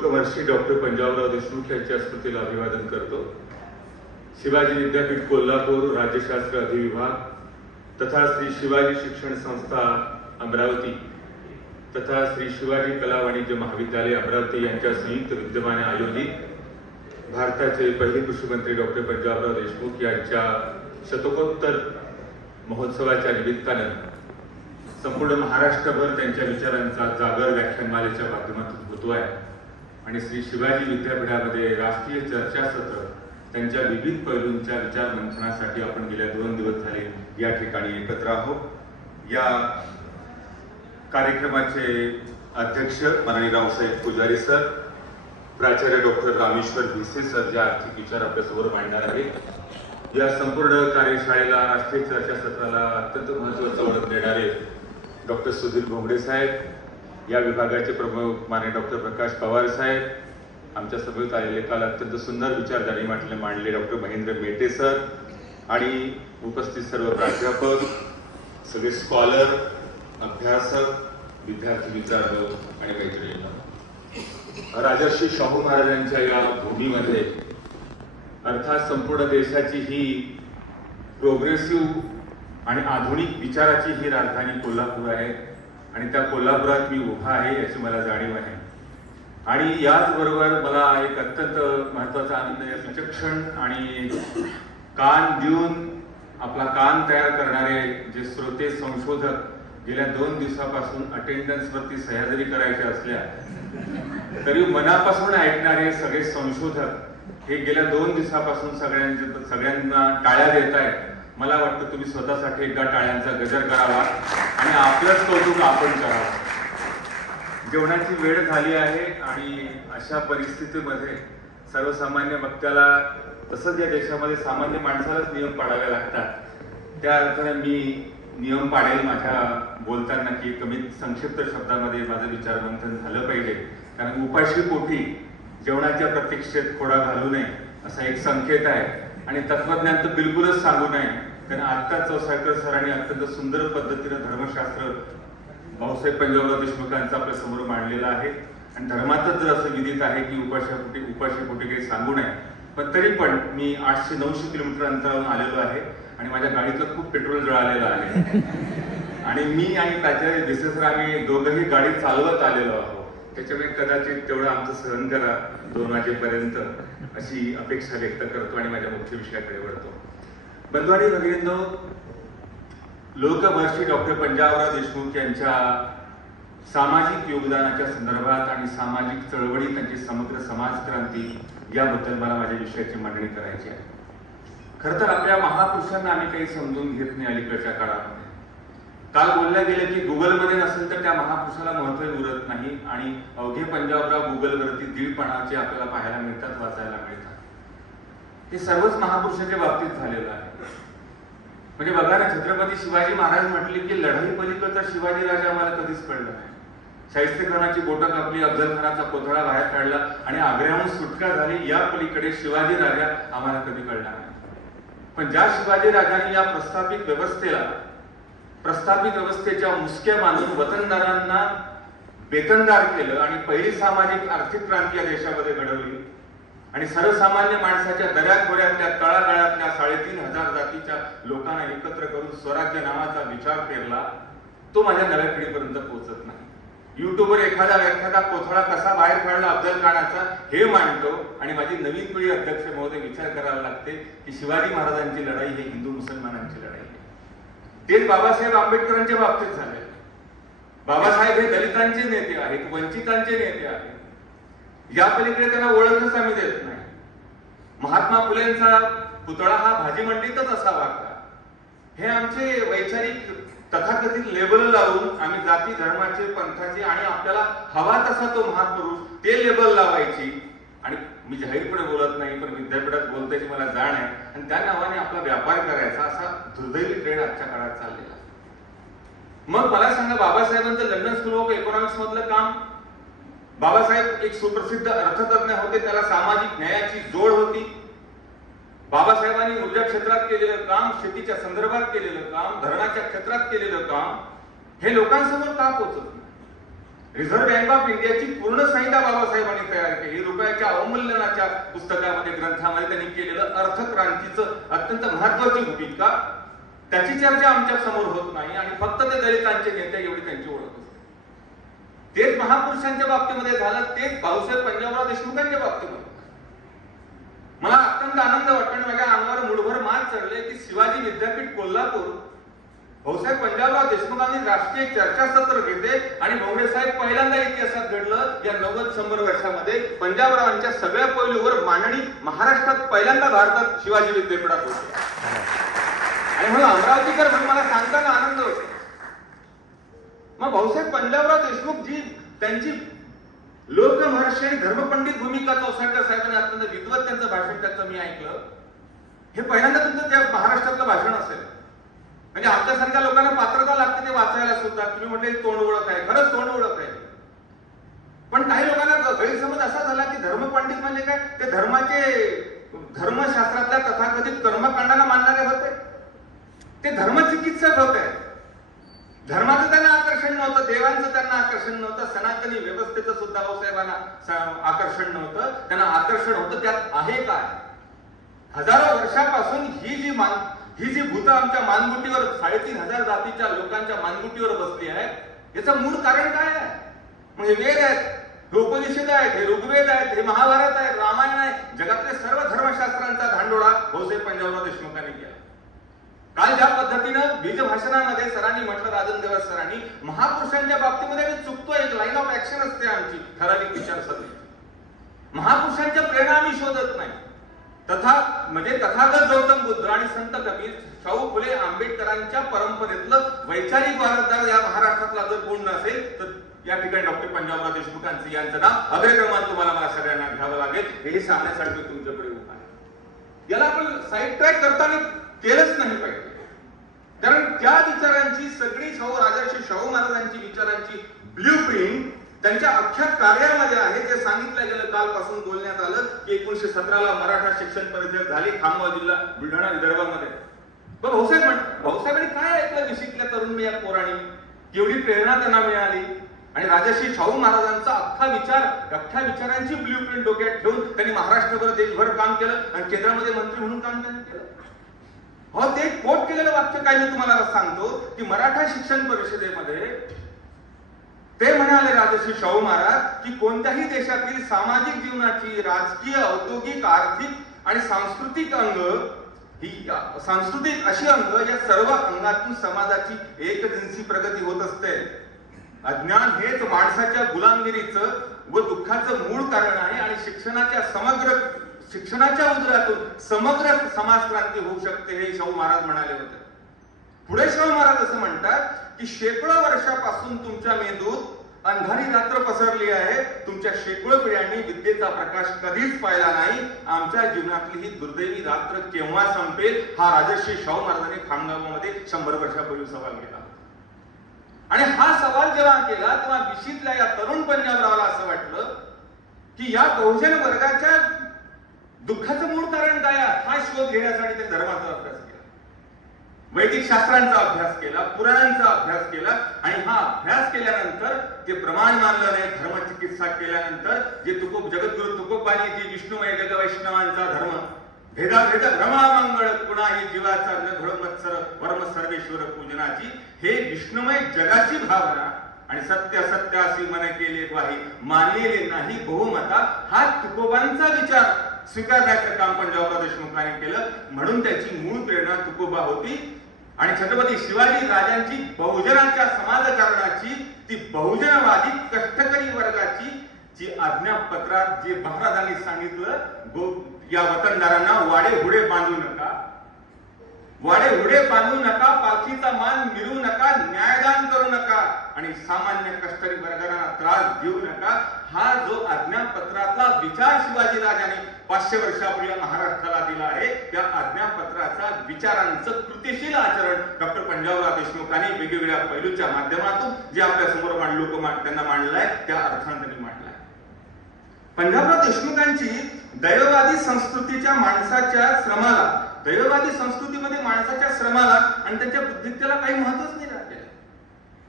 लोकवर्षी doctor Panjabrao Deshmukh यांच्या स्मृतीला अभिवादन करतो। शिवाजी विद्यापीठ कोल्हापूर राज्यशास्त्र अधिविभाग तथा श्री शिवाजी शिक्षण संस्था अमरावती तथा श्री शिवाजी कला वाणिज्य महाविद्यालय अमरावती यांच्या संयुक्त विद्यमाने आयोजित भारताचे पहिले कृषी मंत्री डॉक्टर पंजाबराव देशमुख यांच्या शतकोत्तर महोत्सवाच्या निमित्तानं संपूर्ण महाराष्ट्रभर त्यांच्या विचारांचा जागर व्याख्यानमालेच्या माध्यमातून होतो आहे आणि श्री शिवाजी विद्यापीठामध्ये राष्ट्रीय चर्चासत्र त्यांच्या विविध पैलूंच्या विचार मंथनासाठी आपण गेल्या 2 दिवस झाले या ठिकाणी एकत्र आहोत। या कार्यक्रमाचे अध्यक्ष माननीय रावसाहेब पुजारी सर, प्राचार्य डॉक्टर रामेश्वर भिसे सर जे आर्थिक विचार आपल्यासमोर मांडणार आहेत। या संपूर्ण कार्यशाळेला राष्ट्रीय चर्चासत्राला अत्यंत महत्त्वाचं ओळख देणारे डॉक्टर सुधीर भोंगडे साहेब, या विभागाचे प्रमुख माननीय डॉक्टर प्रकाश पवार साहेब, आमच्या समवेत आलेले काल अत्यंत सुंदर विचारधारे मांडले डॉक्टर महेंद्र मेटे सर आणि उपस्थित सर्व प्राध्यापक, सगळे स्कॉलर, अभ्यासक, विद्यार्थी मित्रांनो आणि मैत्रिणींनो, राजर्षी शाहू महाराजांच्या या भूमीमध्ये अर्थात संपूर्ण देशाची ही प्रोग्रेसिव्ह आणि आधुनिक विचाराची ही राजधानी कोल्हापूर आहे आणि त्या कोल्हापुरात मी उभा आहे याची मला जाणीव आहे। आणि याचबरोबर मला एक अत्यंत महत्त्वाचा आनंद आहे, विचक्षण आणि कान देऊन आपला कान तयार करणारे जे श्रोते संशोधक गेल्या 2 दिवसापासून अटेंडन्सवरती सह्या जरी करायच्या असल्या तरी मनापासून ऐकणारे सगळे संशोधक हे गेल्या 2 दिवसापासून सगळ्यांना टाळ्या देत आहेत। मला वाटतं तुम्ही स्वतःसाठी एकदा टाळ्यांचा गजर करावा आणि आपलंच कौतुक आपण करावं। जेवणाची वेळ झाली आहे आणि अशा परिस्थितीमध्ये सर्वसामान्य वक्त्याला तसंच या देशामध्ये सामान्य माणसालाच नियम पाळावे लागतात। त्या अर्थाने मी नियम पाडेल माझ्या बोलताना की कमीत संक्षिप्त शब्दामध्ये माझं विचारमंथन झालं पाहिजे, कारण उपाशी पोटी जेवणाच्या प्रतीक्षेत खोडा घालू नये असा एक संकेत आहे आणि तत्वज्ञान तर बिलकुलच सांगू नये, कारण आत्ताच चौसाळकर सरांनी अत्यंत सुंदर पद्धतीनं धर्मशास्त्र भाऊसाहेब पंजाबराव देशमुखांचं आपल्या समोर मांडलेलं आहे आणि धर्मातच जर असं विदित आहे की उपाशी पोटी काही सांगू नये। पण तरी पण मी 800-900 किलोमीटर अंतरावरून आलेलो आहे आणि माझ्या गाडीतलं खूप पेट्रोल जळालेलं आहे आणि मी आणि प्राचार्य भिसे सर आम्ही दोघंही गाडी चालवत आलेलो आहोत, त्याच्यामुळे कदाचित तेवढं आमचं सहन करा 2 वाजेपर्यंत अशी अपेक्षा व्यक्त करतो आणि माझ्या मुख्य विषयाकडे वळतो। बंधू आणि भगिनींनो, लोकवर्षी डॉक्टर पंजाबराव देशमुख यांच्या सामाजिक योगदानाच्या संदर्भात आणि सामाजिक चळवळी, त्यांची समग्र समाजक्रांती याबद्दल मला माझ्या विषयाची मांडणी करायची आहे। खरं तर आपल्या महापुरुषांना आम्ही काही समजून घेत नाही अलीकडच्या काळामध्ये। काल बोलल्या गेलं की गुगलमध्ये नसेल तर त्या महापुरुषाला महत्त्व उरत नाही आणि अवघे पंजाबराव गुगलवरती दीडपणाचे आपल्याला पाहायला मिळतात, वाचायला मिळतात। हे सर्वच महापुरुषांच्या बाबतीत झालेलं आहे। म्हणजे बघा ना, छत्रपती शिवाजी महाराज म्हटले की लढाई पलीकडचा शिवाजी राजा आम्हाला कधीच कळला नाही। शाहिस्तेखानाची बोटं कापली, अफजल खानाचा कोथळा बाहेर काढला आणि आग्र्याहून सुटका झाली, या पलीकडे शिवाजी राजा आम्हाला कधी कळला नाही। पण ज्या शिवाजी राजांनी या प्रस्थापित व्यवस्थेच्या मुसक्या मानून वतनदारांना वेतनदार केलं आणि पहिली सामाजिक आर्थिक क्रांती या देशामध्ये घडवली आणि सर्वसामान्य माणसाच्या दऱ्याखोऱ्यातल्या तळागाळातल्या 3,500 जातीच्या लोकांना एकत्र करून स्वराज्य नावाचा विचार पेरला, तो माझ्या नव्या पिढीपर्यंत पोहोचत नाही। युट्यूबवर एखादा कोथळा कसा बाहेर काढला अफजल खानाचा हे मांडतो आणि माझी नवीन पिढी अध्यक्ष महोदय विचार करायला लागते की शिवाजी महाराजांची लढाई ही हिंदू मुसलमानांची लढाई आहे। तेच बाबासाहेब आंबेडकरांच्या बाबतीत झाले। बाबासाहेब हे दलितांचे नेते आहेत, वंचितांचे नेते आहेत, या पलीकडे त्यांना ओळखच आम्ही देत नाही। महात्मा फुलेंचा पुतळा हा भाजी मंडईतच असा वागला। हे आमचे वैचारिक तथाकथित लेबल लावून आम्ही जाती धर्माचे, पंथाचे आणि आपल्याला हवा तसा तो महापुरुष ते लेबल लावायची आणि मी जाहीरपणे बोलत नाही पण विद्यापीठात बोलतायची मला जाण आहे आणि त्या नावाने आपला व्यापार करायचा असा दुर्दैवी ट्रेंड आजच्या काळात चाललेला। मग मला सांगा, बाबासाहेबांचं लंडन स्कूल ऑफ इकॉनॉमिक्स मधलं काम, बाबासाहेब एक सुप्रसिद्ध अर्थतज्ञ होते, त्याला सामाजिक न्यायाची जोड होती। बाबासाहेबांनी ऊर्जा क्षेत्रात केलेलं काम, शेतीच्या संदर्भात केलेलं काम, धरणाच्या क्षेत्रात केलेलं काम हे लोकांसमोर का पोहोचत नाही? रिझर्व्ह बँक ऑफ इंडियाची पूर्ण संहिता बाबासाहेबांनी तयार केली. रुपयाच्या अवमूल्यनाच्या पुस्तकामध्ये, ग्रंथामध्ये त्यांनी केलेलं अर्थक्रांतीचं अत्यंत महत्वाची भूमिका, त्याची चर्चा आमच्या समोर होत नाही आणि फक्त ते दलितांचे नेते एवढी त्यांची ओळख असते. तेच महापुरुषांच्या बाबतीमध्ये झालं, तेच भाऊसाहेब पंजाबराव देशमुखांच्या बाबतीमध्ये. मला अत्यंत आनंद वाटतो आणि माझ्या अंगावर मुठभर मान चढले की शिवाजी विद्यापीठ कोल्हापूर भाऊसाहेब पंजाबराव देशमुखांनी राष्ट्रीय चर्चासत्र घेते आणि भोंगडे साहेब पहिल्यांदा इतिहासात घडलं या 90-100 वर्षामध्ये पंजाबरावांच्या सगळ्या पैलूवर मांडणी महाराष्ट्रात पहिल्यांदा भारतात शिवाजी विद्यापीठात होते. आणि म्हणून अमरावतीकर म्हणून मला सांगताना आनंद होतो. मग भाऊसाहेब पंजाबराव देशमुख जी त्यांची लोकमहर्षी आणि धर्मपंडित भूमिका चौसाळकर साहेबांनी अत्यंत विद्वत त्यांचं भाषण त्याचं मी ऐकलं. हे पहिल्यांदा तुमचं त्या महाराष्ट्रातलं भाषण असेल. म्हणजे आमच्यासारख्या लोकांना पात्रता लागते ते वाचायला सुद्धा. तुम्ही म्हटले तोंड ओळख आहे, खरंच तोंड ओळख आहे. पण काही लोकांना गैरसमज असा झाला की धर्मपंडित म्हणजे काय, ते धर्मशास्त्रातल्या तथाकथित कर्मकांडाला मानणारे होते, ते धर्मचिकित्सक होते. धर्माचं त्यांना आकर्षण नव्हतं, देवांचं त्यांना आकर्षण नव्हतं, सनातनी व्यवस्थेचं सुद्धा भाऊसाहेबांना आकर्षण नव्हतं. त्यांना आकर्षण होतं त्यात आहे काय. हजारो वर्षापासून ही जी भूत आमच्या मानगुटीवर 3500 जातीच्या लोकांच्या मानगुटीवर बसली आहे, याचं मूळ कारण काय आहे. मग हे वेद आहेत, हे उपनिषद आहेत, हे ऋग्वेद आहेत, हे महाभारत आहे, रामायण आहे, जगातले सर्व धर्मशास्त्रांचा धांडोळा भाऊसाहेब पंजाबराव देशमुखांनी केला. काल ज्या पद्धतीनं बीजभाषणामध्ये सरांनी म्हटलं, राजन देवस सरांनी, महापुरुषांच्या बाबतीमध्ये आम्ही चुकतो, एक लाईन ऑफ ऍक्शन असते आमची ठराविक विचारसरणी. महापुरुषांच्या प्रेरणा आम्ही शोधत नाही. तथागत गौतम बुद्ध आणि संत कबीर, शाहू फुले, आंबेडकरांच्या परंपरेतलं वैचारिक वारसदार या महाराष्ट्रातला जर कोण नसेल तर या ठिकाणी डॉक्टर पंजाबराव देशमुखांचं यांचं नाव अग्रक्रमात तुम्हाला मला सगळ्यांना घ्यावं लागेल. हे सांगण्यासाठी मी तुमच्याकडे उभा आहे. याला आपण साईड ट्रॅक करताना केलंच नाही पाहिजे. कारण त्या विचारांची सगळी राजर्षी शाहू महाराजांची विचारांची ब्ल्यूप्रिंट त्यांच्या अख्ख्या कार्यामध्ये आहे. जे सांगितलं गेलं, कालपासून बोलण्यात आलं की 1917ला मराठा शिक्षण परिषद झाली खामगाव जिल्हा बुलढाणा विदर्भामध्ये. पण भाऊसाहेबांनी काय ऐकलं निशिकल्या तरुण या पोरांनी, केवढी प्रेरणा त्यांना मिळाली. आणि राजर्षी शाहू महाराजांचा अख्ख्या विचारांची ब्ल्यूप्रिंट डोक्यात ठेवून त्यांनी महाराष्ट्रभर देशभर काम केलं आणि केंद्रामध्ये मंत्री म्हणून काम त्यांनी केलं. हो, ते कोट केलेलं वाक्य काय मी तुम्हाला सांगतो की मराठा शिक्षण परिषदेमध्ये ते म्हणाले, राजर्षी शाहू महाराज, की कोणत्याही देशातील सामाजिक जीवनाची, राजकीय, औद्योगिक, आर्थिक आणि सांस्कृतिक अशी अंग, या सर्व अंगातून समाजाची एकजिन्सी प्रगती होत असते. अज्ञान हेच माणसाच्या गुलामगिरीचं व दुःखाचं मूळ कारण आहे आणि शिक्षणाच्या उदरातून समग्र समाज क्रांती होऊ शकते, हे शाहू महाराज म्हणाले होते. पुढे शाहू महाराज असं म्हणतात की शेकडो वर्षापासून तुमच्या मेंदूत अंधारी रात्र पसरली आहे. तुमच्या शेकडो पिढ्यांनी विद्येचा प्रकाश कधीच पाहिला नाही. आमच्या जीवनातली ही दुर्दैवी रात्र केव्हा संपेल, हा राजर्षी शाहू महाराजांनी खामगावमध्ये 100 वर्षापूर्वी सवाल केला. आणि हा सवाल जेव्हा केला तेव्हा विशीतल्या या तरुण पंजाबरावाला असं वाटलं की या बहुजन वर्गाच्या दुःखाचं मूळ कारण काय आहे, हा शोध घेण्यासाठी ते धर्माचा अभ्यास केला, वैदिक शास्त्रांचा अभ्यास केला, पुराणांचा अभ्यास केला. आणि हा अभ्यास केल्यानंतर ते प्रमाण मानलं नाही. धर्मचिकित्सा केल्यानंतर जे जगद्गुरु तुकोबांनी जी विष्णुमय जग वैष्णवांचा धर्म, भेदाभेद भ्रमामंगळ कुणाही जीवाचा न घड मत्सर वर्म सर्वेश्वर पूजनाची, हे विष्णुमय जगाची भावना आणि सत्य सत्यासी मन केले ग्वाही, मानलेले नाही बहुमता, हा तुकोबांचा विचार स्वीकारण्याचं काम पंजाबराव देशमुखांनी केलं. म्हणून त्याची मूळ प्रेरणा तुकोबा होती. आणि छत्रपती शिवाजी राजांची बहुजनाच्या समाजकारणाची, ती बहुजनवादी कष्टकरी वर्गाची जी आज्ञापत्रात जे महाराजांनी सांगितलं, या वतनदारांना वाडे हुडे बांधू नका, पालखीचा मान मिळवू नका, न्यायदान करू नका आणि सामान्य कष्टकरी वर्गाला त्रास देऊ नका, हा जो आज्ञापत्रातला विचार शिवाजी राजांनी 500 वर्षापूर्वी महाराष्ट्राला दिला आहे, त्या आज्ञापत्राचा विचारांचं कृतीशील आचरण डॉक्टर पंजाबराव देशमुखांनी वेगवेगळ्या पैलूच्या माध्यमातून जे आपल्या समोर त्यांना मांडलंय, त्या अर्थाने त्यांनी मांडलंय. पंजाबराव देशमुखांची दैववादी संस्कृतीच्या दैववादी संस्कृतीमध्ये माणसाच्या श्रमाला आणि त्याच्या बुद्धिमत्तेला काही महत्वच नाही राहिलेलं.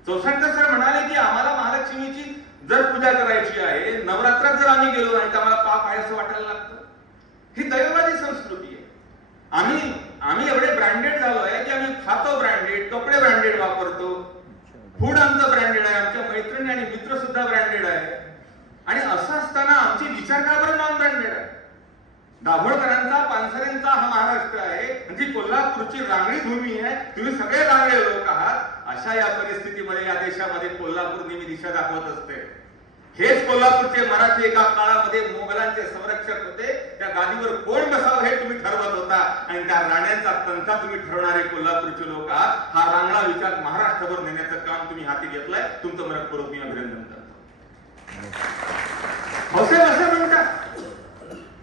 चौसाळकर सर म्हणाले की आम्हाला महालक्ष्मीची जर पूजा करायची आहे, नवरात्रात जर आम्ही गेलो नाही तर आम्हाला पाप आहे असं वाटायला लागतं. ही दैववादी संस्कृती आहे. आम्ही एवढे ब्रँडेड झालो आहे की आम्ही खातो ब्रँडेड, कपडे ब्रँडेड वापरतो, फूड आमचं ब्रँडेड आहे, आमच्या मैत्रिणी आणि मित्र सुद्धा ब्रँडेड आहे. आणि असं असताना आमची विचारधारा नॉन ब्रँडेड आहे. दाभोळकरांचा, पानसरेंचा हा महाराष्ट्र आहे, म्हणजे कोल्हापूरची रांगडी भूमी आहे. तुम्ही सगळे रांगडे लोक आहात. अशा या परिस्थितीमध्ये या देशामध्ये कोल्हापूर नेहमी दिशा दाखवत असते. हेच कोल्हापूरचे मराठी एका काळामध्ये मोगलांचे संरक्षक होते. त्या गादीवर कोण बसावं हे तुम्ही ठरवत होता आणि त्या राण्यांचा तंका तुम्ही ठरवणारे कोल्हापूरचे लोक आहात. हा रांगडा विचार महाराष्ट्रभर नेण्याचं काम तुम्ही हाती घेतलंय. तुमचं मनपूर्वक मी अभिनंदन करतो. असं म्हणतात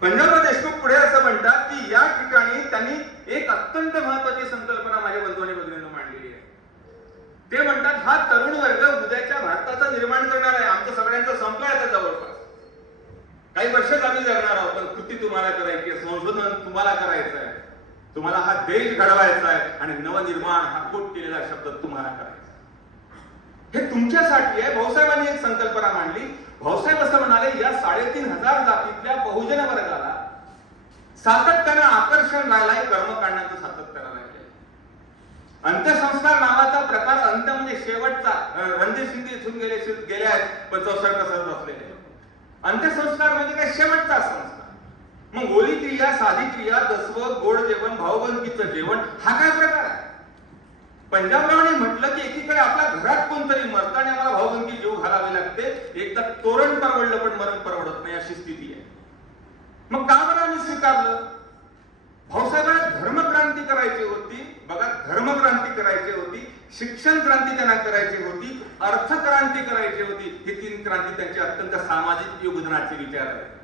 पंजाबराव देशमुख पुढे असं म्हणतात की या ठिकाणी त्यांनी एक अत्यंत महत्वाची संकल्पना माझ्या बंधूंनी भगिनींना मांडलेली आहे. ते म्हणतात हा तरुण वर्ग उद्याच्या भारताचं निर्माण करणार आहे. आमचं सगळ्यांचं संपलं आहे जवळपास. काही वर्षच आम्ही जगणार आहोत, पण कृती तुम्हाला करायची आहे, संशोधन तुम्हाला करायचं आहे, तुम्हाला हा देश घडवायचा आहे आणि नवनिर्माण हा कोट केलेला शब्द तुम्हाला करायचा. हे तुमच्यासाठी आहे. भाऊसाहेबांनी एक संकल्पना मांडली. भाऊसाहेब असं म्हणाले या 3,500 जातीतल्या बहुजन वर्गाला सातत्यानं आकर्षण राहिलाय, कर्म काढण्याचं सातत्यानं राहिलंय. अंत्यसंस्कार नावाचा प्रकार, अंत म्हणजे शेवटचा. रणजित शिंदे इथून गेले आहेत पण 64 असलेले. अंत्यसंस्कार म्हणजे काय? शेवटचा संस्कार. मग ओली क्रिया, साधी क्रिया, दसवं, गोड जेवण, भाऊबंदकीचं जेवण, हा काय प्रकार आहे? पंजाबरावांनी म्हटलं की एकीकडे आपल्या घरात कोणतरी मरतं आणि आम्हाला भाऊबंदकी जीव घालावी लागते. एकदा तोरण परवडलं पण मरण परवडत नाही, अशी स्थिती आहे. मग का बरं आम्ही स्वीकारलं? भाऊसाहेबांना धर्मक्रांती करायची होती. बघा, धर्मक्रांती करायची होती, शिक्षण क्रांती त्यांना करायची होती, अर्थक्रांती करायची होती. ही 3 क्रांती त्यांचे अत्यंत सामाजिक योगदानाचे विचार आहेत.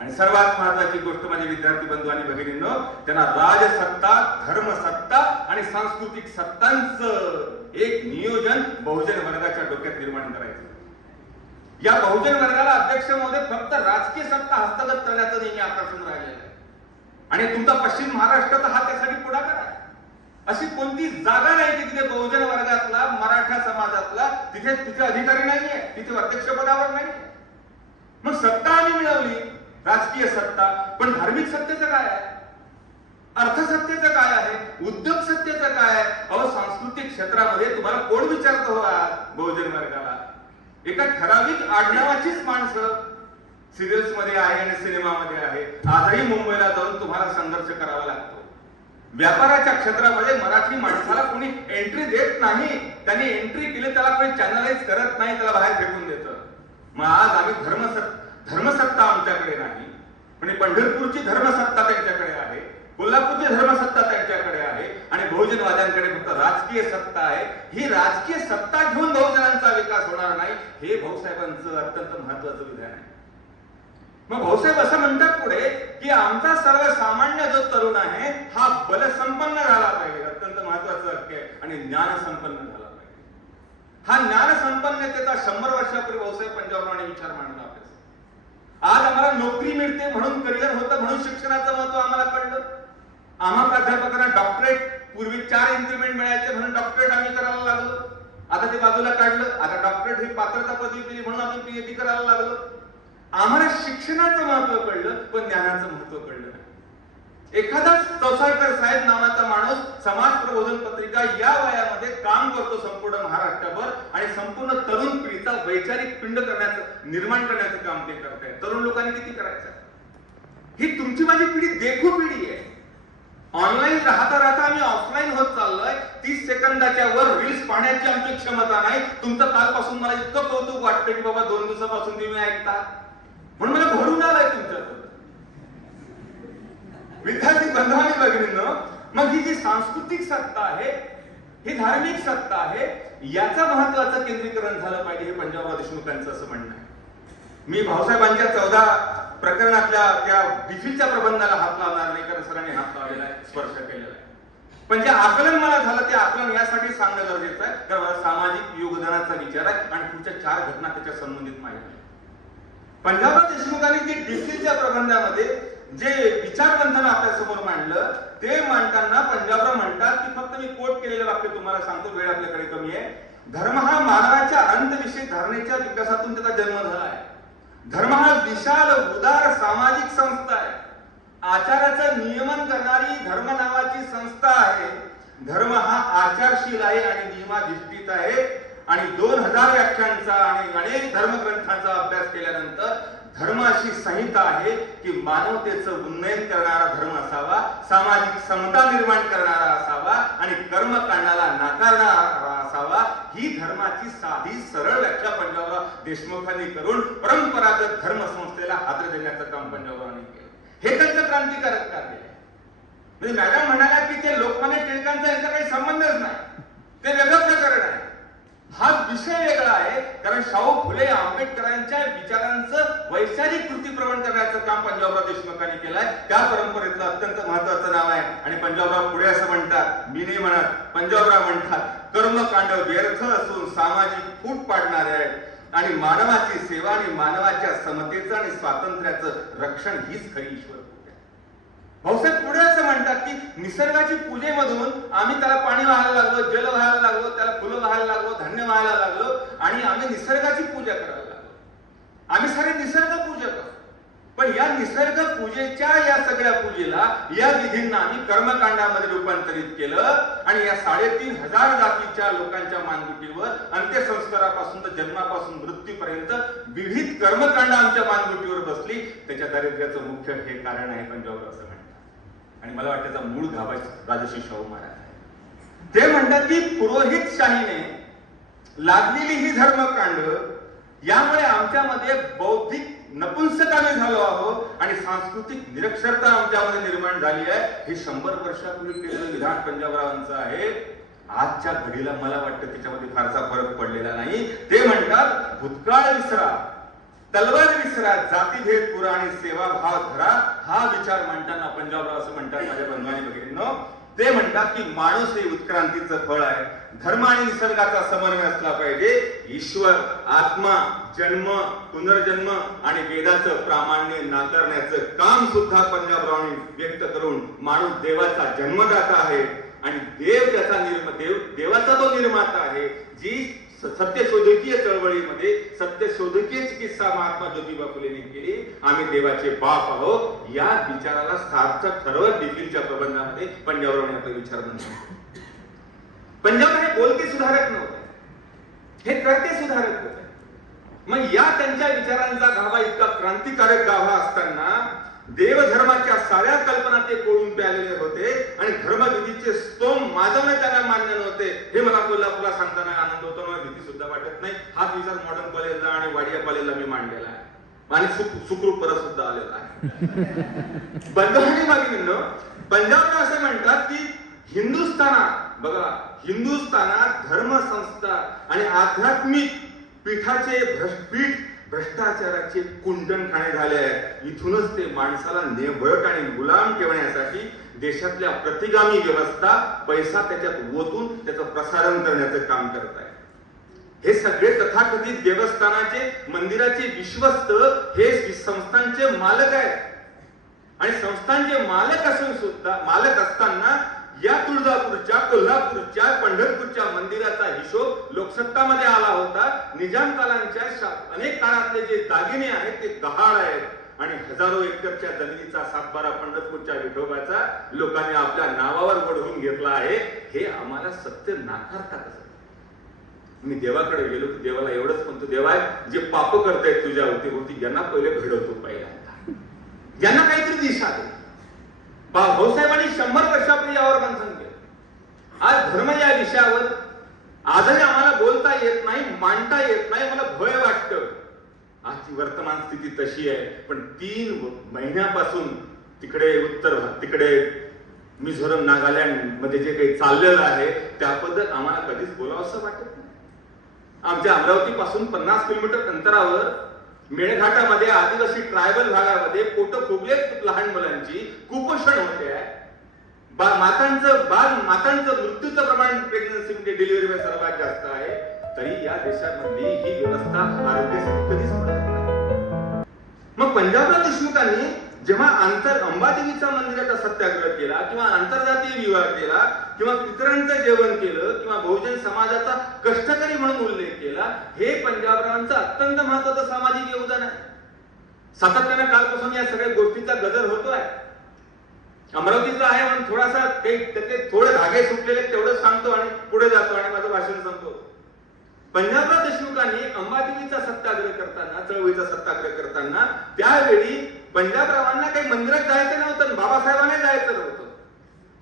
आणि सर्वात महत्वाची गोष्ट म्हणजे विद्यार्थी बंधू आणि भगिनींनो, त्यांना राजसत्ता, धर्मसत्ता आणि सांस्कृतिक सत्तांचं एक नियोजन बहुजन वर्गाच्या डोक्यात निर्माण करायचं. या बहुजन वर्गाला अध्यक्ष महोदय फक्त राजकीय सत्ता हस्तगत करण्याचं नेहमी आकर्षण राहिलेलं आहे. आणि तुमचा पश्चिम महाराष्ट्र तर हा त्यासाठी पुढाकार आहे. अशी कोणती जागा नाही की तिथे बहुजन वर्गातला, मराठा समाजातला तिथे अधिकारी नाहीये, तिथे अध्यक्षपदावर नाही. मग सत्ता आम्ही मिळवली, राजकीय सत्ता, पण धार्मिक सत्तेचं काय आहे? अर्थसत्तेचं काय आहे? उद्योग सत्तेचं काय आहे? अहो, सांस्कृतिक क्षेत्रामध्ये तुम्हाला कोण विचारतो हो बहुजन वर्गाला? एका ठराविक आडनावाचीच माणसं सिरियल्स मध्ये आहे आणि सिनेमामध्ये आहे. आजही मुंबईला जाऊन तुम्हाला संघर्ष करावा लागतो. व्यापाराच्या क्षेत्रामध्ये मराठी माणसाला कोणी एंट्री देत नाही. त्यांनी एंट्री केली, त्याला कोणी चॅनलाइज करत नाही, त्याला बाहेर फेकून देतं. मग आज आम्ही धर्मसत्ता आमच्याकडे नाही, म्हणजे पंढरपूरची धर्मसत्ता त्यांच्याकडे आहे, कोल्हापूरची धर्मसत्ता त्यांच्याकडे आहे आणि बहुजनवाद्यांकडे फक्त राजकीय सत्ता आहे. ही राजकीय सत्ता घेऊन बहुजनांचा विकास होणार नाही, हे भाऊसाहेबांचं अत्यंत महत्वाचं विधान आहे. मग भाऊसाहेब असं म्हणतात पुढे की आमचा सर्वसामान्य जो तरुण आहे हा बलसंपन्न झाला पाहिजे, अत्यंत महत्वाचं वाक्य आहे, आणि ज्ञान संपन्न झाला पाहिजे. हा ज्ञान संपन्नतेचा 100 वर्षापूर्वी भाऊसाहेब पंजाबरावांनी विचार मांडला. आज आम्हाला नोकरी मिळते म्हणून, करिअर होतं म्हणून शिक्षणाचं महत्व आम्हाला कळलं. आम्हा प्राध्यापकांना डॉक्टरेट, पूर्वी 4 इन्क्रीमेंट मिळायचे म्हणून डॉक्टरेट आम्ही करायला लागलो. आता ते बाजूला काढलं. आता डॉक्टरेट ही पात्रता पदवी दिली म्हणून आम्ही पीएचडी करायला लागलो. आम्हाला शिक्षणाचं महत्व कळलं पण ज्ञानाचं महत्व कळलं नाही. एखादा चौसाळकर साहेब नावाचा माणूस समाज प्रबोधन पत्रिका या वयामध्ये काम करतो संपूर्ण महाराष्ट्राभर आणि संपूर्ण तरुण पिढीचा वैचारिक पिंड करण्याचं, निर्माण करण्याचं काम ते करत आहे. तरुण लोकांनी किती करायचं? ही तुमची माझी पिढी देखू पिढी आहे. ऑनलाईन राहता राहता आम्ही ऑफलाईन होत चाललोय. 30 सेकंदाच्या वर रील्स पाहण्याची आमची क्षमता नाही. तुमचं कालपासून मला इतकं कौतुक वाटतं की बाबा 2 दिवसापासून तुम्ही ऐकता, म्हणून मला भरून आलाय तुमच्याबद्दल. विद्यार्थी बंधू आणि भगिनींनो, मग ही जी सांस्कृतिक सत्ता आहे, ही धार्मिक सत्ता आहे, याचं महत्वाचं केंद्रीकरण झालं पाहिजे, हे पंजाबराव देशमुखांचं असं म्हणणं आहे. मी भाऊसाहेबांच्या 14 प्रकरणातल्या त्या डिफीच्या प्रबंधाला हात लावणार नाही, कारण सरांनी हात लावलेला आहे, स्पर्श केलेला आहे. पण जे आकलन मला झालं ते आकलन यासाठी सांगणं गरजेचं आहे, कारण मला सामाजिक योगदानाचा विचार आहे आणि पुढच्या 4 घटना त्याच्या संबंधित माहिती आहे. पंजाबराव देशमुखांनी जे डिफीच्या प्रबंधामध्ये जे विचारबंधन आपल्या समोर मांडलं, ते मांडताना पंजाबराव म्हणतात की, फक्त मी कोट केलेलं वाक्य तुम्हाला सांगतो, वेळ आपल्याकडे कमी आहे. धर्म हा मानवाच्या अंतविषयक धारणेच्या विकासातून त्याचा जन्म झाला आहे. धर्म हा विशाल उदार सामाजिक संस्था आहे. आचाराचं नियमन करणारी धर्म नावाची संस्था आहे. धर्म हा आचारशील आहे आणि नियमाधिष्ठित आहे. आणि 2000 व्याख्यांचा आणि अनेक धर्मग्रंथांचा अभ्यास केल्यानंतर धर्म अशी संहिता आहे की मानवतेचं उन्नयन करणारा धर्म असावा, सामाजिक समता निर्माण करणारा असावा आणि कर्मकांडाला नाकारणारा असावा. ही धर्माची साधी सरळ व्याख्या पंजाबराव देशमुखांनी करून परंपरागत धर्म संस्थेला हादर देण्याचं काम पंजाबरावांनी केलं. हे त्यांचं क्रांतिकारक कार्य आहे. म्हणजे मॅडम म्हणाला की ते लोकमान्य टिळकांचा यांचा काही संबंधच नाही, ते वेगळं प्रकरण आहे. हा विषय वेगळा आहे, कारण शाहू फुले आंबेडकरांच्या विचारांचं वैचारिक कृतीप्रवण करण्याचं काम पंजाबराव देशमुखांनी केलंय. त्या परंपरेतलं अत्यंत महत्वाचं नाव आहे. आणि पंजाबराव पुढे असं म्हणतात, मी नाही म्हणत, पंजाबराव म्हणतात, कर्मकांड व्यर्थ असून सामाजिक फूट पाडणारे आहेत आणि मानवाची सेवा आणि मानवाच्या समतेचं आणि स्वातंत्र्याचं रक्षण हीच खरी ईश्वर. भाऊसाहेब पुढे असं म्हणतात की निसर्गाची पूजेमधून आम्ही त्याला पाणी व्हायला लागलो, जल व्हायला लागलो, त्याला फुलं व्हायला लागलो, धान्य व्हायला लागलो आणि आम्ही निसर्गाची पूजा करायला लागलो. आम्ही सारे निसर्ग पूजक आहोत. पण या निसर्ग पूजेच्या या सगळ्या पूजेला, या विधींना आम्ही कर्मकांडामध्ये रूपांतरित केलं आणि या 3500 जातीच्या लोकांच्या मानगुटीवर अंत्यसंस्कारापासून तर जन्मापासून मृत्यूपर्यंत विविध कर्मकांड आमच्या मानगुटीवर बसली. त्याच्या दारिद्र्याचं मुख्य हे कारण आहे पंजाबराव असं म्हणतात. आणि मला वाटतं त्याचा मूळ गाभा राजर्षी शाहू महाराज आहे. ते म्हणतात की पुरोहितशाहीने लागलेली ही धर्मकांड, यामुळे आमच्यामध्ये बौद्धिक नपुंसकामी झालो आहोत आणि सांस्कृतिक निरक्षरता आमच्यामध्ये निर्माण झाली आहे. हे 100 वर्षापूर्वी केलेलं विधान पंजाबरावांचं आहे. आजच्या घडीला मला वाटतं त्याच्यामध्ये फारसा फरक पडलेला नाही. ते म्हणतात भूतकाळ विसरा, तलवार विसरा, जातीभेद पुरा आणि सेवाभाव धरा. हा विचार मांडताना पंजाबराव असं म्हणतात, माझ्या बंधूंनी भगिनींनो, ते म्हणतात की माणूस हे उत्क्रांतीचं फळ आहे. धर्म आणि निसर्गाचा समन्वय असला पाहिजे. ईश्वर, आत्मा, जन्म, पुनर्जन्म आणि वेदाचं प्रामाण्य नाकारण्याचं काम सुद्धा पंजाबरावांनी व्यक्त करून माणूस देवाचा जन्मदाता आहे आणि देव त्याचा देवाचा तो निर्माता आहे. जी सत्यशोधकीय चळवळीमध्ये सत्यशोधकीय चिकित्सा महात्मा ज्योतिबा फुलेंनी केली. आम्ही देवाचे बाप आहोत. या विचाराला सार्थक ठरवत देखीलच्या प्रबंधामध्ये पंजाबरावांनी आपले विचार म्हणतात. पंजाबराव हे बोलके सुधारक नव्हते, हे करते सुधारक होते. मग या त्यांच्या विचारांचा गाभा इतका क्रांतिकारक गाभा असताना देवधर्माच्या साऱ्या कल्पना ते कोळून प्यालेले होते आणि धर्मविधीचे स्तोम माजवणे त्यांना मान्य नव्हते. हे मला कोल्हापूरला सांगताना आनंद होतो, मला भीती सुद्धा वाटत नाही. हाच विचार मॉडर्न कॉलेजला आणि वाडिया कॉलेजला मी मांडलेला आहे आणि सुखरूप परत सुद्धा आलेला आहे. बंधूंनी भगिनींनो, पंजाबराव असं म्हणतात की हिंदुस्थानात, बघा, हिंदुस्थानात धर्मसंस्था आणि आध्यात्मिक पीठाचे भ्रष्टाचाराचे कुंडणखाणे झाले आहे. इथूनच ते माणसाला नेभळट आणि गुलाम ठेवण्यासाठी देशातल्या प्रतिगामी व्यवस्था पैसा त्याच्यात ओतून त्याचं प्रसारण करण्याचं काम करत आहे. हे सगळे तथाकथित देवस्थानाचे, मंदिराचे विश्वस्त हे संस्थांचे मालक आहेत. आणि संस्थांचे मालक असून सुद्धा, मालक असताना या तुळजापूरच्या, कोल्हापूरच्या, पंढरपूरच्या मंदिराचा हिशोब लोकसत्तामध्ये आला होता. निजाम कालांच्या अनेक काळातले जे दागिने आहेत ते गहाळ आहेत आणि हजारो एकरच्या जमिनीचा 7-12 पंढरपूरच्या विठोबाचा लोकांनी आपल्या नावावर ओढवून घेतला आहे. हे आम्हाला सत्य नाकारता कसं? मी देवाकडे गेलो की देवाला एवढंच म्हणतो, देवा जे पाप करतायत तुझ्या होती यांना पहिले घडवतो, पहिल्यांदा यांना काहीतरी दिशा दे. भाऊसाहेबांनी 100 वर्षापूर्वी यावर मंथन केलं. आज धर्म या विषयावर आजही आम्हाला बोलता येत नाही, मांडता येत नाही. मला भय वाटतं. आजची वर्तमान स्थिती तशी आहे. पण 3 महिन्यापासून तिकडे मिझोरम, नागालँड मध्ये जे काही चाललेलं आहे त्याबद्दल आम्हाला कधीच बोलावं असं वाटत नाही. आमच्या अमरावती पासून 50 किलोमीटर अंतरावर मेळघाटामध्ये आदिवासी ट्रायबल भागामध्ये पोट फुगलेत लहान मुलांची, कुपोषण होते आहे. मातांचं मृत्यूचं प्रमाण प्रेग्नन्सी मध्ये, डिलिव्हरी सर्वात जास्त आहे. तरी या देशामधली ही व्यवस्था आरोग्यासाठी कधीच पडत नाही. मग पंजाबराव देशमुखांनी जेव्हा अंबादेवीचा मंदिराचा सत्याग्रह केला किंवा आंतरजातीय विवाह केला किंवा पितरांचं जेवण केलं किंवा बहुजन समाजाचा कष्टकरी म्हणून उल्लेख केला, हे पंजाबरावांचं अत्यंत महत्वाचं सामाजिक योगदान आहे. सातत्याने कालपासून या सगळ्या गोष्टीचा गजर होतोय. अमरावतीचा आहे म्हणून थोडासा त्याचे थोडे धागे सुटलेले तेवढंच सांगतो आणि पुढे जातो आणि माझं भाषण संपवतो. पंजाबराव देशमुखांनी अंबादेवीचा सत्याग्रह करताना, चळवळीचा सत्याग्रह करताना, त्यावेळी पंजाबरावांना काही मंदिरात जायचं नव्हतं, बाबासाहेबांना जायचं नव्हतं.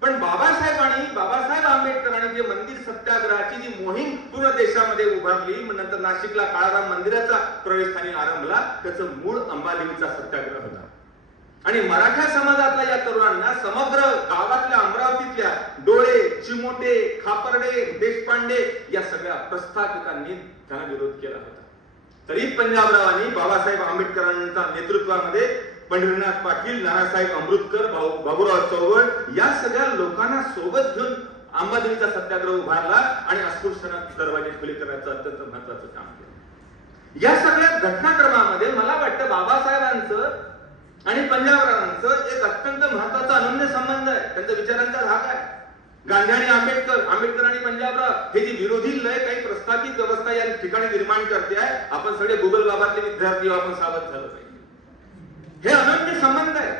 पण बाबासाहेब आंबेडकरांनी जे मंदिर सत्याग्रहाची जी मोहीम पूर्ण देशामध्ये उभारली, नंतर नाशिकला काळाराम मंदिराचा प्रवेशस्थानी आरंभला, त्याचं मूळ अंबादेवीचा सत्याग्रह होता. आणि मराठा समाजातल्या या तरुणांना समग्र गावातल्या अमरावतीतल्या डोळे, चिमोटे, खापर्डे, देशपांडे या सगळ्या प्रस्थापितांनी त्याला विरोध केला होता. तरी पंजाबरावांनी बाबासाहेब आंबेडकरांच्या नेतृत्वामध्ये पंढरीनाथ पाटील, नानासाहेब अमृतकर, बाबूराव चौगट या सगळ्या लोकांना सोबत घेऊन अंबादेवीचा सत्याग्रह उभारला आणि अस्पृश्यांना दरवाजे खुले करायचं अत्यंत महत्वाचं काम केलं. या सगळ्या घटनाक्रमामध्ये मला वाटतं बाबासाहेबांचं आणि पंजाबरावांचं एक अत्यंत महत्वाचा अनन्य संबंध आहे. त्यांच्या विचारांचा धाक आहे. गांधी आणि आंबेडकर आणि पंजाबराव हे जी विरोधी लय काही प्रस्थापित व्यवस्था या ठिकाणी निर्माण करते आहे, आपण सगळे गुगल बाबातले विद्यार्थी आपण सावध झालं पाहिजे. हे अनन्य संबंध आहे.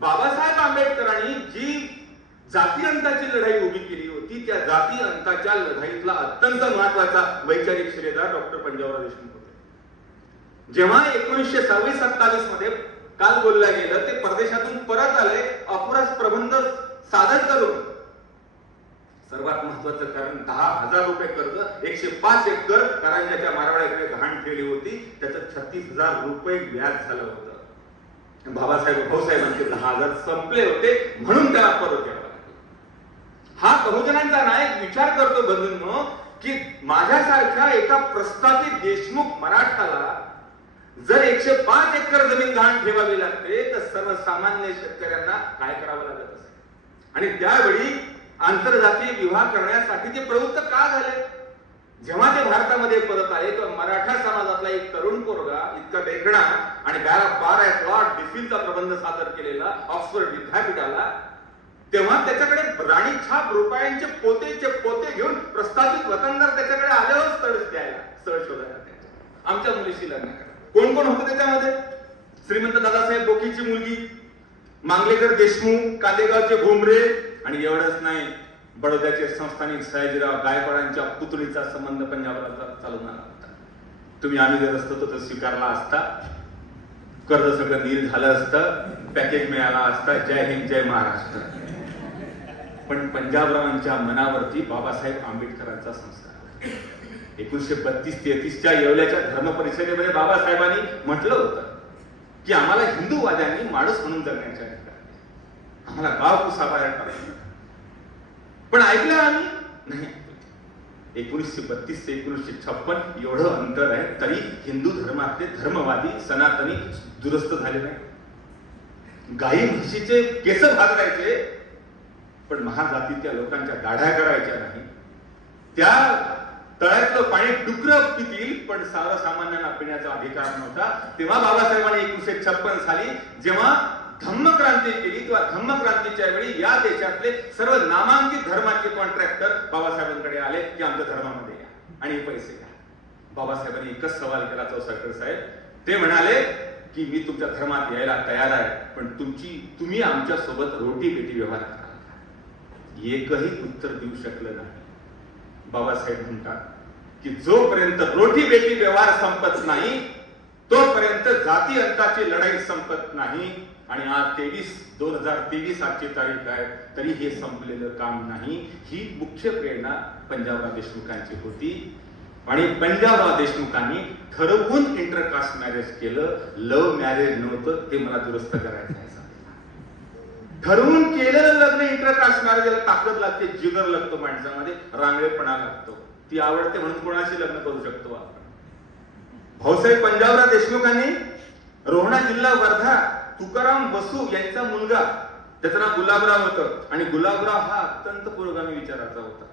बाबासाहेब आंबेडकरांनी जी जाती अंताची लढाई उभी केली होती, त्या जाती अंताच्या लढाईतला अत्यंत महत्वाचा वैचारिक श्रेयदार डॉक्टर पंजाबराव देशमुख होते. जेव्हा 1926-27 मध्ये काल बोललं गेलं, ते परदेशातून परत आले अपुराच प्रबंध सादर करून. सर्वात महत्वाचं कारण 10,000 रुपये कर्ज, 105 एकर कारंजाच्या मारवाड्याकडे गहाण ठेवली होती, त्याचं 36,000 रुपये व्याज झालं होतं. भाऊसाहेबांचे 10,000 संपले होते म्हणून त्याला परत यावं लागलं. हा बहुजनांचा नायक विचार करतो बंधूंनो, की माझ्यासारख्या एका प्रस्थापित देशमुख मराठाला जर 105 एकर जमीन गहाण ठेवावी लागते, तर सर्वसामान्य शेतकऱ्यांना काय करावं लागत असेल. आणि त्यावेळी आंतरजातीय विवाह करण्यासाठी ते प्रवृत्त का झाले? जेव्हा ते भारतामध्ये परत आले, तेव्हा मराठा समाजातला एक तरुण पोरगा इतका देखणा आणि 12 प्लॉट डिफिलचा प्रबंध सादर केलेला ऑक्सफर्ड विद्यापीठाला, तेव्हा त्याच्याकडे राणी छाप रुपयांचे पोते घेऊन प्रस्थापित वतनदार त्याच्याकडे आल्यावर स्थळ शोधायला आमच्या मुलीशी लग्न करा. कोण कोण होतं त्याच्यामध्ये? श्रीमंत दादासाहेब बोकीची मुलगी, मांगलेकर देशमुख, कांदेगावचे भोमरे, आणि एवढंच नाही, बडोद्याचे संस्थानिक सयाजीराव गायकवाडांच्या पुतळीचा संबंध पंजाबरावांचा चालून आला होता. तुम्ही आम्ही जर असतो तर स्वीकारला असता, कर्ज सगळं नील झालं असतं, पॅकेज मिळाला असता, जय हिंद जय महाराष्ट्र. पण पंजाबरावांच्या मनावरती बाबासाहेब आंबेडकरांचा संस्कार. 1932-33च्या येवल्याच्या धर्म परिषदेमध्ये बाबासाहेबांनी म्हटलं होतं की आम्हाला हिंदूवाद्यांनी माणूस म्हणून जगण्याच्या आम्हाला गाव कुसाबाहेर टाकलं. पण ऐकलं आम्ही नाही. 1932 ते 1956 एवढं अंतर आहे, तरी हिंदू धर्मातले धर्मवादी सनातनी दुरुस्त झाले नाही. गाई म्हशीचे केस भाजरायचे, पण महाजातीच्या लोकांच्या दाढ्या करायच्या नाही. त्या तळ्यातलं पाणी डुकरं पितील, पण सर्वसामान्यांना पिण्याचा अधिकार नव्हता. तेव्हा बाबासाहेबांनी 1956 साली जेव्हा धम्मक्रांती केली, तेव्हा धम्मक्रांतीच्या वेळी या देशातले सर्व नामांकित धर्माचे कॉन्ट्रॅक्टर बाबासाहेबांकडे आले की आमच्या धर्मामध्ये या आणि पैसे घ्या. बाबासाहेबांनी एकच सवाल केला चौसाळकर साहेब. ते म्हणाले की मी तुमच्या धर्मात यायला तयार आहे, पण तुम्ही आमच्या सोबत रोटी बेटी व्यवहार कराल. एकही उत्तर देऊ शकलं नाही. बाबासाहेब म्हणतात की जोपर्यंत रोटी बेटी व्यवहार संपत नाही, तोपर्यंत जाती अंताची लढाई संपत नाही. आणि आज 2023 आजची तारीख आहे, तरी हे संपलेलं काम नाही. ही मुख्य प्रेरणा पंजाबराव देशमुखांची होती. आणि पंजाबराव देशमुखांनी ठरवून इंटरकास्ट मॅरेज केलं. लव्ह मॅरेज नव्हतं, ते मला दुरुस्त करायचं आहे. ठरवून केलेलं लग्न इंटरकास्ट मॅरेजला ताकद लागते, जिगर लागतो माणसामध्ये, रांगडेपणा लागतो. ती आवडते म्हणून कोणाशी लग्न करू शकतो आपण. भाऊसाहेब पंजाबराव देशमुखांनी रोहणा जिल्हा वर्धा तुकाराम बसू यांचा मुलगा, त्याचं नाव गुलाबराव होतं, आणि गुलाबराव हा अत्यंत पुरोगामी विचाराचा होता.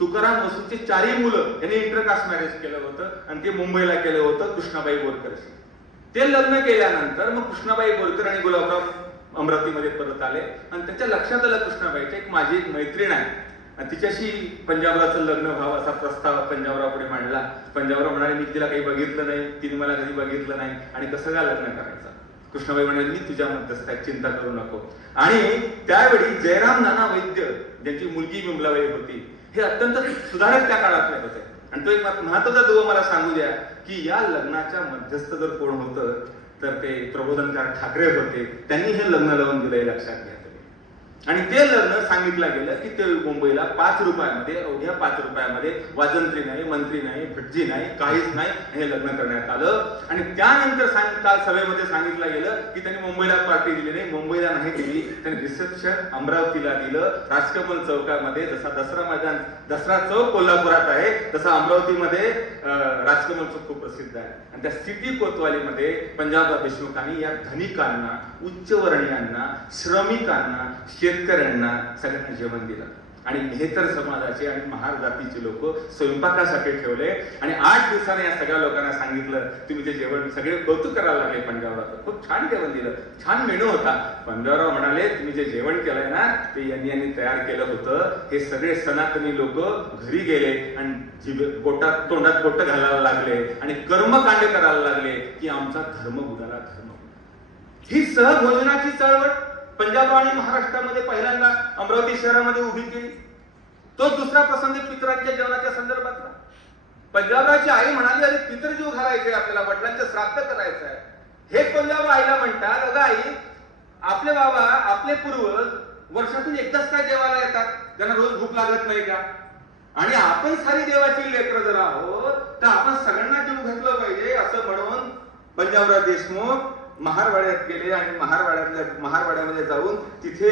तुकाराम बसूचे 4ही मुलं यांनी इंटरकास्ट मॅरेज केलं होतं आणि ते मुंबईला केलं होतं कृष्णाबाई बोरकरशी. ते लग्न केल्यानंतर मग कृष्णाबाई बोरकर आणि गुलाबराव अमरावतीमध्ये परत आले आणि त्याच्या लक्षात आलं कृष्णाबाईच्या माझी एक मैत्रीण आहे आणि तिच्याशी पंजाबरावचं लग्न व्हावं असा प्रस्ताव पंजाबराव पुढे मांडला. पंजाबराव म्हणाले मी तिला काही बघितलं नाही, तिने मला कधी बघितलं नाही आणि कसं काय लग्न करायचं. कृष्णाबाई म्हणाले मी तुझ्या मध्यस्थ आहे, चिंता करू नको. आणि त्यावेळी जयराम नाना वैद्य ज्यांची मुलगी बिमलाबाई होती हे अत्यंत सुधारक त्या काळातले होते आणि तो एक महत्वाचा दुवा मला सांगू द्या की या लग्नाच्या मध्यस्थ जर कोण होतं तर ते प्रबोधनकार ठाकरे होते. त्यांनी हे लग्न लावून दिलंय, लक्षात घ्या. आणि ते लग्न सांगितलं गेलं की ते मुंबईला 5 रुपयामध्ये, अवघ्या 5 रुपयामध्ये, वाजंत्री नाही, मंत्री नाही, भटजी नाही, काहीच नाही, हे लग्न करण्यात आलं. आणि त्यानंतर काल सभेमध्ये सांगितलं गेलं की त्यांनी मुंबईला पार्टी दिली नाही, मुंबईला नाही दिली, त्यांनी रिसेप्शन अमरावतीला दिलं. राजकमल चौकामध्ये जसा दसरा मैदान, दसरा चौक कोल्हापुरात आहे तसा अमरावतीमध्ये राजकमल चौक खूप प्रसिद्ध आहे. आणि त्या सिटी कोतवालीमध्ये पंजाबराव देशमुखांनी या धनिकांना, उच्चवर्णीयांना, श्रमिकांना, शेतकऱ्यांना सगळ्यांना जेवण दिलं. आणि मेहतर समाजाचे आणि महार जातीचे लोक स्वयंपाकासाठी ठेवले आणि 8 दिवसाने या सगळ्या लोकांना सांगितलं तुम्ही ते जेवण, सगळे कौतुक करायला लागले पंजाबरावचं. खूप छान जेवण दिलं, छान मेनू होता. पंजाबराव म्हणाले तुम्ही जे जेवण केलंय ना ते यांनी तयार केलं होतं. हे सगळे सनातनी लोक घरी गेले आणि पोटात तोंडात बोट घालायला लागले आणि कर्मकांड करायला लागले की आमचा धर्म बुडाला, धर्म. ही सहभोजनाची चळवळ पंजाबरावांनी महाराष्ट्रामध्ये पहिल्यांदा अमरावती शहरामध्ये उभी केली. तो दुसरा प्रसंग पितरांच्या जेवणाच्या संदर्भातला. पंजाबरावची आई म्हणाली अरे पितृजीव घालायचे आपल्याला, वडिलांचं श्राद्ध करायचं आहे. हे पंजाबराव आईला म्हणतात अगं आई आपले बाबा, आपले पूर्वज वर्षातून एकदाच काय जेवायला येतात, त्यांना रोज भूक लागत नाही का? आणि आपण सारी देवाची लेकरं जर आहोत तर आपण सगळ्यांना जीव घातलं पाहिजे असं म्हणून पंजाबराव देशमुख महारवाड्यात गेले आणि महारवाड्यामध्ये जाऊन तिथे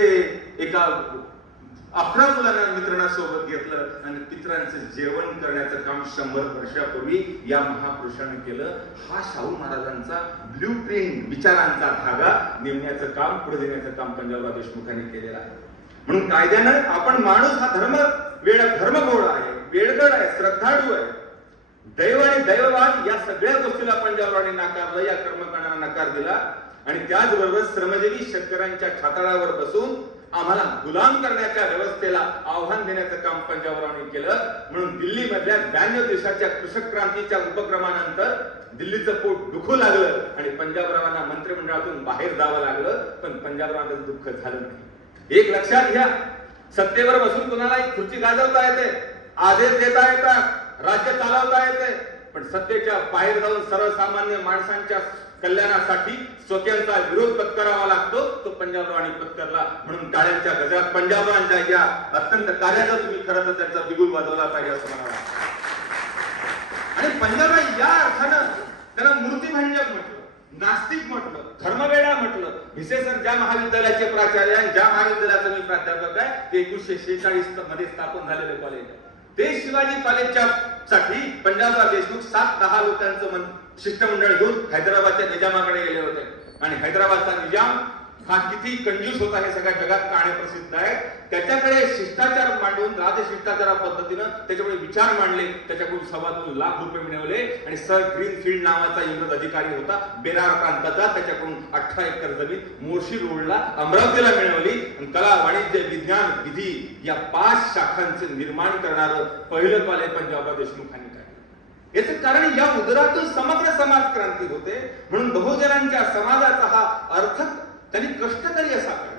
एका 11 मुलांना मित्रांना सोबत घेतलं आणि पितरांचं जेवण करण्याचं काम 100 वर्षापूर्वी या महापुरुषाने केलं. हा शाहू महाराजांचा ब्ल्यू प्रिंट, विचारांचा धागा नेमण्याचं काम, पुढे देण्याचं काम पंजाबराव देशमुखांनी केलेलं आहे. म्हणून कायद्यानं आपण माणूस हा धर्मगोळ आहे, वेळगड आहे, श्रद्धाळू आहे. दैव आणि दैववाद या सगळ्या गोष्टीला पंजाबरावांनी नाकारलं, या कर्मकांडांना नकार दिला. आणि त्याचबरोबर श्रमजीवी शेतकऱ्यांच्या छाताळावर बसून आम्हाला गुलाम करण्याच्या व्यवस्थेला आव्हान देण्याचं काम पंजाबरावांनी केलं. म्हणून दिल्लीमधल्या 92 दिवसाच्या कृषक क्रांतीच्या उपक्रमानंतर दिल्लीचं पोट दुखू लागलं आणि पंजाबरावांना मंत्रिमंडळातून बाहेर जावं लागलं. पण पंजाबरावांचं दुःख झालं नाही. एक लक्षात घ्या, सत्तेवर बसून कुणाला एक खुर्ची गाजवता येते, आदेश देता येतात, राज्य चालवता येते, पण सत्तेच्या बाहेर जाऊन सर्वसामान्य माणसांच्या कल्याणासाठी स्वतःचा विरोध पत्करावा लागतो. तो पंजाबरावांनी पत्करला. म्हणून टाळ्यांच्या गजरात पंजाबरावांच्या या अत्यंत कार्याचा तुम्ही खरं तर त्यांचा बिगुल वाजवला पाहिजे असं मला वाटतं. आणि पंजाबराव या अर्थानं त्याला मूर्तिभंजक म्हटलं, नास्तिक म्हटलं, धर्मवेडा म्हटलं. भिसे सर ज्या महाविद्यालयाचे प्राचार्य आणि ज्या महाविद्यालयाचा मी प्राध्यापक आहे ते 1946 मध्ये स्थापन झालेले कॉलेज आहे. ते शिवाजी कॉलेजच्या साठी पंजाबराव देशमुख 7-10 लोकांचं शिष्टमंडळ घेऊन हैदराबादच्या निजामाकडे गेले होते. आणि हैदराबादचा निजाम हा किती कंजूस होता हे सगळ्या जगात कहाणी प्रसिद्ध आहे. त्याच्याकडे शिष्टाचार मांडून राजशिष्टाचार पद्धतीनं त्याच्याकडे विचार मांडले. त्याच्याकडून 2.25 लाख रुपये मिळवले. आणि सर ग्रीनफील्ड नावाचा इंग्रज अधिकारी होता बेरार प्रांताचा, त्याच्याकडून 18 एकर जमीन मोर्शी रोडला अमरावतीला मिळवली. आणि कला, वाणिज्य, विज्ञान, विधी या 5 शाखांचे निर्माण करणारं पहिलं कॉलेज पंजाबराव देशमुखांनी काढलं. याचं कारण या उदरातून समग्र समाज क्रांती होते. म्हणून बहुजनांच्या समाजाचा हा अर्थ त्यांनी कष्टकरी असा काढला.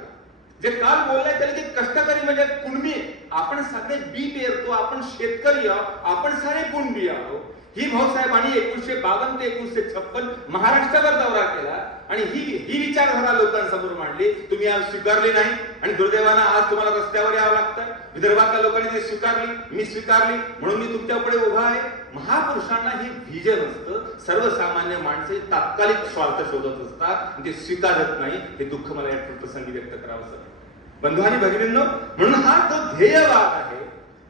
जे काल बोललाय त्याला की कष्टकरी म्हणजे कुणबी, आपण सगळे बी पेरतो, आपण शेतकरी आहोत, आपण सारे कुणबी आहोत. ही भाऊसाहेबांनी 1952 ते 1956 महाराष्ट्रावर दौरा केला आणि ही विचारधारा लोकांसमोर मांडली. तुम्ही आज स्वीकारली नाही आणि दुर्दैवानं आज तुम्हाला रस्त्यावर यावं लागतं. विदर्भातल्या लोकांनी ते स्वीकारली, मी स्वीकारली, म्हणून मी तुमच्या पुढे उभा आहे. महापुरुषांना ही व्हिजन असतं. सर्वसामान्य माणसे तात्कालिक स्वार्थ शोधत असतात, ते स्वीकारत नाही. हे दुःख मला या प्रसंगी व्यक्त करावं लागतं. बंधू आणि भगिनींनो, म्हणून हा तो ध्येयवाद आहे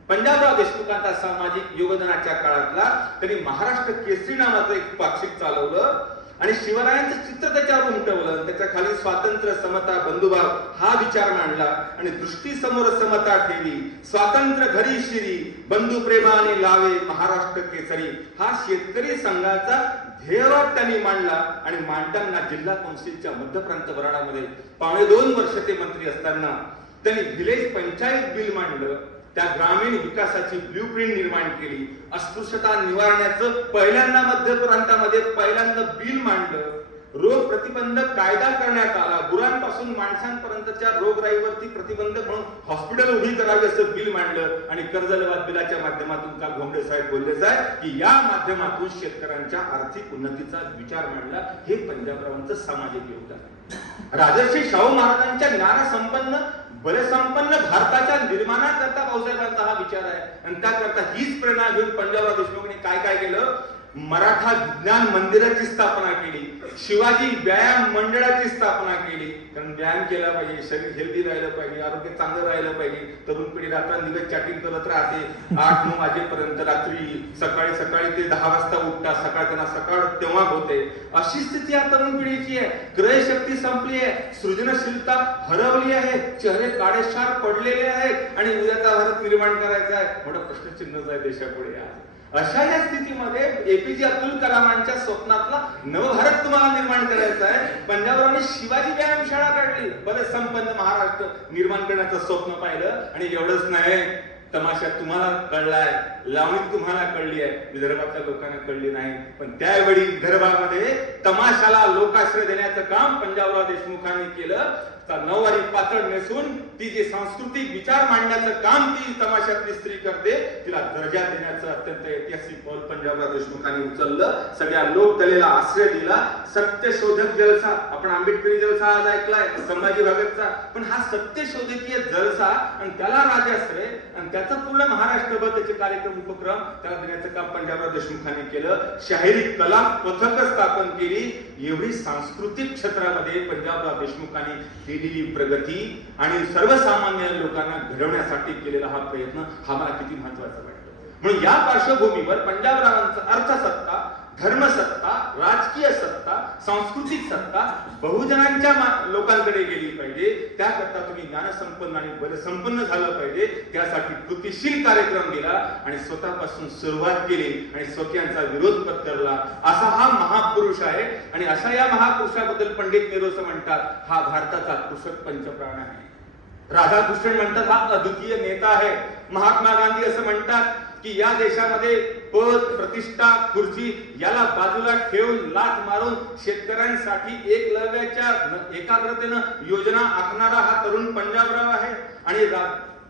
पंजाबराव देशमुखांचा सामाजिक योगदानाच्या काळातला. त्यांनी महाराष्ट्र केसरी नावाचं एक पाक्षिक चालवलं आणि शिवरायांचं चित्र त्याच्यावर उमटवलं. त्याच्या खाली स्वातंत्र्य, समता, बंधुभाव हा विचार मांडला आणि दृष्टी समोर समता ठेवी, स्वातंत्र्य घरी शिरी, बंधू प्रेमाने लावे महाराष्ट्र केसरी हा शेतकरी संघाचा ध्येयवाद त्यांनी मांडला. आणि मांडताना जिल्हा कौन्सिलच्या मध्य प्रांत वराडामध्ये 2.5 वर्ष ते मंत्री असताना त्यांनी व्हिलेज पंचायत बिल मांडलं. त्या ग्रामीण विकासाची ब्ल्यूप्रिंट निर्माण केली. अस्पृश्यता निवारण्याचं पहिल्यांदा मध्य प्रांतामध्ये बिल मांडलं. रोग प्रतिबंधक कायदा करण्यात आला. गुरांपासून माणसांपर्यंतच्या रोगराईवरती प्रतिबंधक म्हणून हॉस्पिटल उभी करावी असं बिल मांडलं. आणि कर्जलवाद बिलाच्या माध्यमातून काल घोंगडे साहेब बोलले साहेब की या माध्यमातून शेतकऱ्यांच्या आर्थिक उन्नतीचा विचार मांडला. हे पंजाबरावांचं सामाजिक योगदान. राजर्षी शाहू महाराजांच्या ज्ञानसंपन्न बलसंपन्न भारताच्या निर्माणाकरता भाऊसाहेबांचा हा विचार आहे. आणि त्याकरता हीच प्रेरणा घेऊन पंजाबराव देशमुखने काय काय केलं? मराठा विज्ञान मंदिराची स्थापना केली. शिवाजी व्यायाम मंडळाची स्थापना केली. कारण व्यायाम केला पाहिजे, शरीर हेल्दी राहिलं पाहिजे, आरोग्य चांगलं राहिलं पाहिजे. तरुण पिढी रात्रंदिवस चॅटिंग करत राहते 8-9 वाजेपर्यंत. रात्री सकाळी ते 10 वाजता उठतात. त्यांना सकाळ तेव्हा होते. अशी स्थिती या तरुण पिढीची आहे. क्रयशक्ती संपली आहे, सृजनशीलता हरवली आहे, चेहरे काळेशार पडलेले आहेत आणि उद्याचा भारत निर्माण करायचा आहे. मोठा प्रश्नचिन्हच आहे देशापुढे. अशा या स्थितीमध्ये एपीजे अब्दुल कलामांच्या स्वप्नातला नवभारत तुम्हाला निर्माण करायचा आहे. पंजाबरावांनी शिवाजी व्यायामशाळा काढली. बरं संपन्न महाराष्ट्र निर्माण करण्याचं स्वप्न पाहिलं. आणि एवढंच नाही, तमाशा तुम्हाला कळलाय, लावणी तुम्हाला कळली आहे, विदर्भातल्या लोकांना कळली नाही. पण त्यावेळी विदर्भामध्ये तमाशाला लोकाश्रय देण्याचं काम पंजाबराव देशमुखांनी केलं. नऊवारी पातळ नेसून ती जे सांस्कृतिक विचार मांडण्याचं काम ती तमाशातली स्त्री करते, तिला दर्जा देण्याचं अत्यंत ऐतिहासिक पाऊल पंजाबराव देशमुखांनी उचललं. सगळ्या लोककलेला आश्रय दिला. सत्यशोधक जलसा, आपण आंबेडकरी जलसा आज ऐकलाय संभाजी भगतचा, पण हा सत्यशोधकीय जलसा आणि त्याला राजाश्रय आणि त्याचं पूर्ण महाराष्ट्रभर त्याचे कार्यक्रम उपक्रम त्याला देण्याचं काम पंजाबराव देशमुखांनी केलं. शाहिरी कला पथक स्थापन केली. एवढी सांस्कृतिक क्षेत्रामध्ये पंजाबराव देशमुखांनी केलेली प्रगती आणि सर्वसामान्य लोकांना घडवण्यासाठी केलेला हा प्रयत्न हा मला किती महत्वाचा वाटतो. म्हणून या पार्श्वभूमीवर पंजाबरावांचं अर्थसत्ता, धर्मसत्ता, राजकीय सत्ता, सांस्कृतिक सत्ता बहुजनांच्या लोकांकडे गेली पाहिजे. त्याकरता तुम्ही ज्ञानसंपन्न आणि बलसंपन्न झालं पाहिजे. त्यासाठी कृतिशील कार्यक्रम दिला आणि स्वतःपासून सुरुवात केली आणि स्वकीयांचा विरोध पत्करला. असा हा महापुरुष आहे. आणि अशा या महापुरुषाबद्दल पंडित नेहरू असं म्हणतात, हा भारताचा कृषक पंचप्राण आहे. राधाकृष्णन म्हणतात हा अद्वितीय नेता आहे. महात्मा गांधी असं म्हणतात की या देशामध्ये पद, प्रतिष्ठा, खुर्ची याला बाजूला ठेवून लाथ मारून शेतकऱ्यांसाठी एकलव्याच्या एकाग्रतेनं योजना आखणारा हा तरुण पंजाबराव आहे. आणि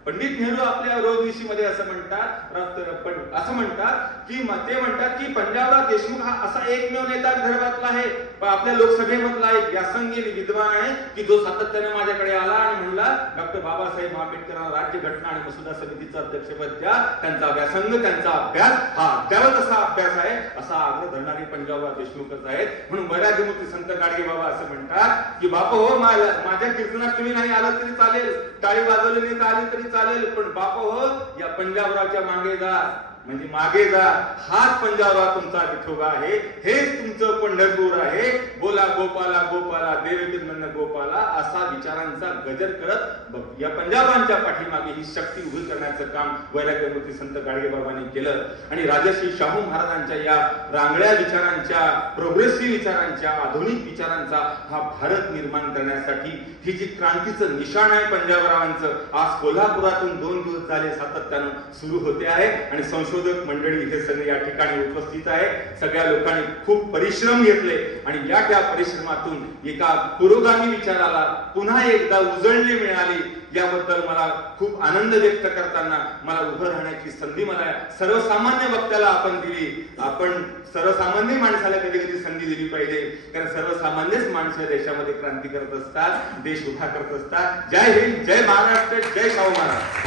पंडित नेहरू आपल्या रोजनिशीमध्ये असं म्हणतात की ते म्हणतात की पंजाबराव देशमुख हा असा एकमेव नेता विदर्भातला आहे, आपल्या लोकसभेमधला एक व्यासंगी विद्वान आहे की जो सातत्याने माझ्याकडे आला आणि म्हणला डॉक्टर बाबासाहेब आंबेडकरांना राज्य घटना आणि मसुदा समितीचं अध्यक्षपद द्या. त्यांचा व्यासंग, त्यांचा अभ्यास हा अद्यावत असा अभ्यास आहे, असा आग्रह धरणारे पंजाबराव देशमुखच आहेत. म्हणून वैराग्यमूर्ती संत गाडगे बाबा असं म्हणतात की बाप हो, माझ्या कीर्तनात तुम्ही नाही आलं तरी चालेल, टाळी वाजवली नाही आली तरी चालेल, पण बाप हो या पंजाबरावच्या मागे जा, म्हणजे मागे जा. हाच पंजाबराव तुमचा विठोबा आहे, हेच तुमचं पंढरपूर आहे. बोला गोपाला गोपाला देवकी नंद गोपाला असा विचारांचा गजर करत या पंजाबरावांच्या पाठीमागे ही शक्ती उभी करण्याचं काम वैराग्यमूर्ती संत गाडगेबाबांनी केलं. आणि राजर्षी शाहू महाराजांच्या या रांगड्या विचारांच्या, प्रोग्रेसिव्ह विचारांच्या, आधुनिक विचारांचा हा भारत निर्माण करण्यासाठी ही जी क्रांतीचं निशाण आहे पंजाबरावांचं, आज कोल्हापुरातून 2 दिवस झाले सातत्यानं सुरू होते आहे. आणि संशोधक मंडळी हे सगळे या ठिकाणी उपस्थित आहे. सगळ्या लोकांनी खूप परिश्रम घेतले आणि या त्या परिश्रमातून एका पुरोगामी विचाराला पुन्हा एकदा उजळणी मिळाली. याबद्दल मला खूप आनंद व्यक्त करताना मला उभं राहण्याची संधी मला सर्वसामान्य वक्त्याला आपण दिली. आपण सर्वसामान्य माणसाला कधी कधी संधी दिली पाहिजे, कारण सर्वसामान्यच माणसं देशामध्ये क्रांती करत असतात, देश उभा करत असतात. जय हिंद, जय महाराष्ट्र, जय शाहू महाराज.